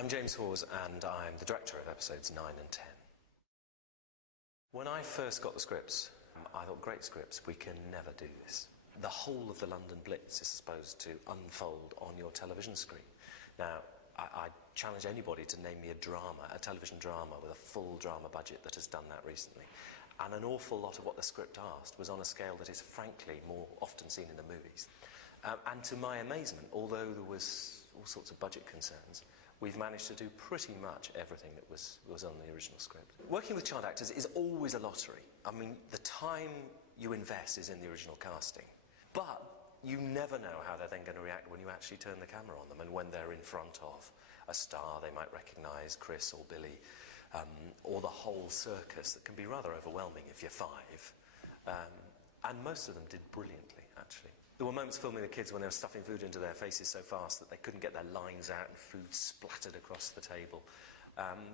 I'm James Hawes, and I'm the director of episodes 9 and 10. When I first got the scripts, I thought, great scripts, we can never do this. The whole of the London Blitz is supposed to unfold on your television screen. Now, I challenge anybody to name me a television drama with a full drama budget that has done that recently. And an awful lot of what the script asked was on a scale that is frankly more often seen in the movies. And to my amazement, although there was all sorts of budget concerns, we've managed to do pretty much everything that was on the original script. Working with child actors is always a lottery. I mean, the time you invest is in the original casting. But you never know how they're then going to react when you actually turn the camera on them and when they're in front of a star they might recognise, Chris or Billy, or the whole circus that can be rather overwhelming if you're 5. And most of them did brilliantly, actually. There were moments filming the kids when they were stuffing food into their faces so fast that they couldn't get their lines out and food splattered across the table.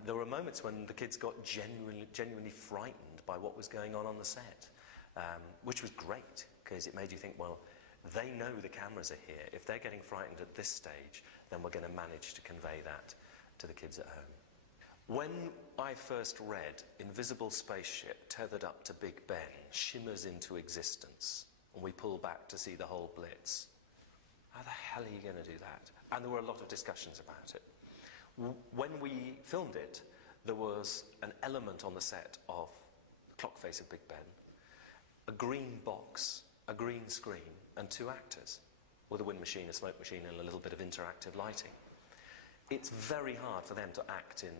There were moments when the kids got genuinely frightened by what was going on the set, which was great, because it made you think, well, they know the cameras are here. If they're getting frightened at this stage, then we're going to manage to convey that to the kids at home. When I first read Invisible Spaceship Tethered Up to Big Ben Shimmers into Existence, and we pull back to see the whole Blitz, how the hell are you going to do that? And there were a lot of discussions about it. When we filmed it, there was an element on the set of the clock face of Big Ben, a green box, a green screen, and 2 actors, with a wind machine, a smoke machine, and a little bit of interactive lighting. It's very hard for them to act in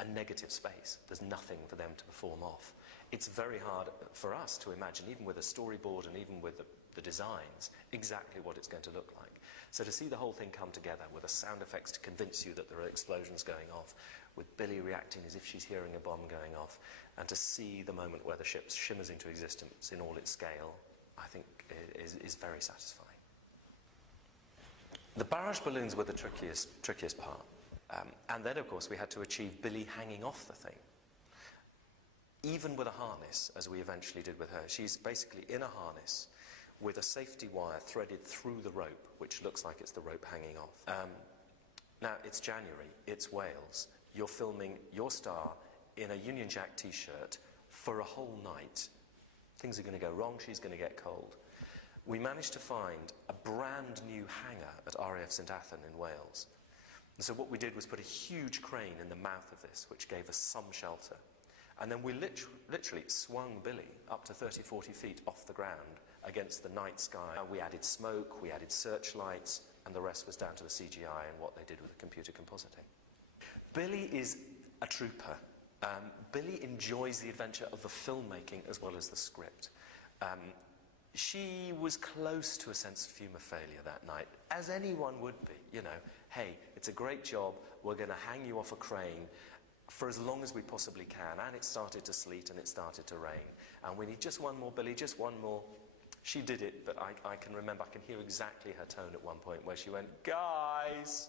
a negative space. There's nothing for them to perform off. It's very hard for us to imagine, even with a storyboard and even with the designs, exactly what it's going to look like. So to see the whole thing come together with the sound effects to convince you that there are explosions going off, with Billy reacting as if she's hearing a bomb going off, and to see the moment where the ship shimmers into existence in all its scale, I think is very satisfying. The barrage balloons were the trickiest part. And then, of course, we had to achieve Billy hanging off the thing. Even with a harness, as we eventually did with her. She's basically in a harness with a safety wire threaded through the rope, which looks like it's the rope hanging off. Now, it's January, it's Wales. You're filming your star in a Union Jack t-shirt for a whole night. Things are going to go wrong, she's going to get cold. We managed to find a brand new hangar at RAF St Athan in Wales. And so what we did was put a huge crane in the mouth of this, which gave us some shelter. And then we literally swung Billy up to 30, 40 feet off the ground against the night sky. We added smoke, we added searchlights, and the rest was down to the CGI and what they did with the computer compositing. Billy is a trooper. Billy enjoys the adventure of the filmmaking as well as the script. She was close to a sense of humour failure that night, as anyone would be, you know. Hey, it's a great job, we're going to hang you off a crane for as long as we possibly can, and it started to sleet and it started to rain, and we need just one more, Billy, just one more. She did it, but I can remember, I can hear exactly her tone at one point where she went, guys,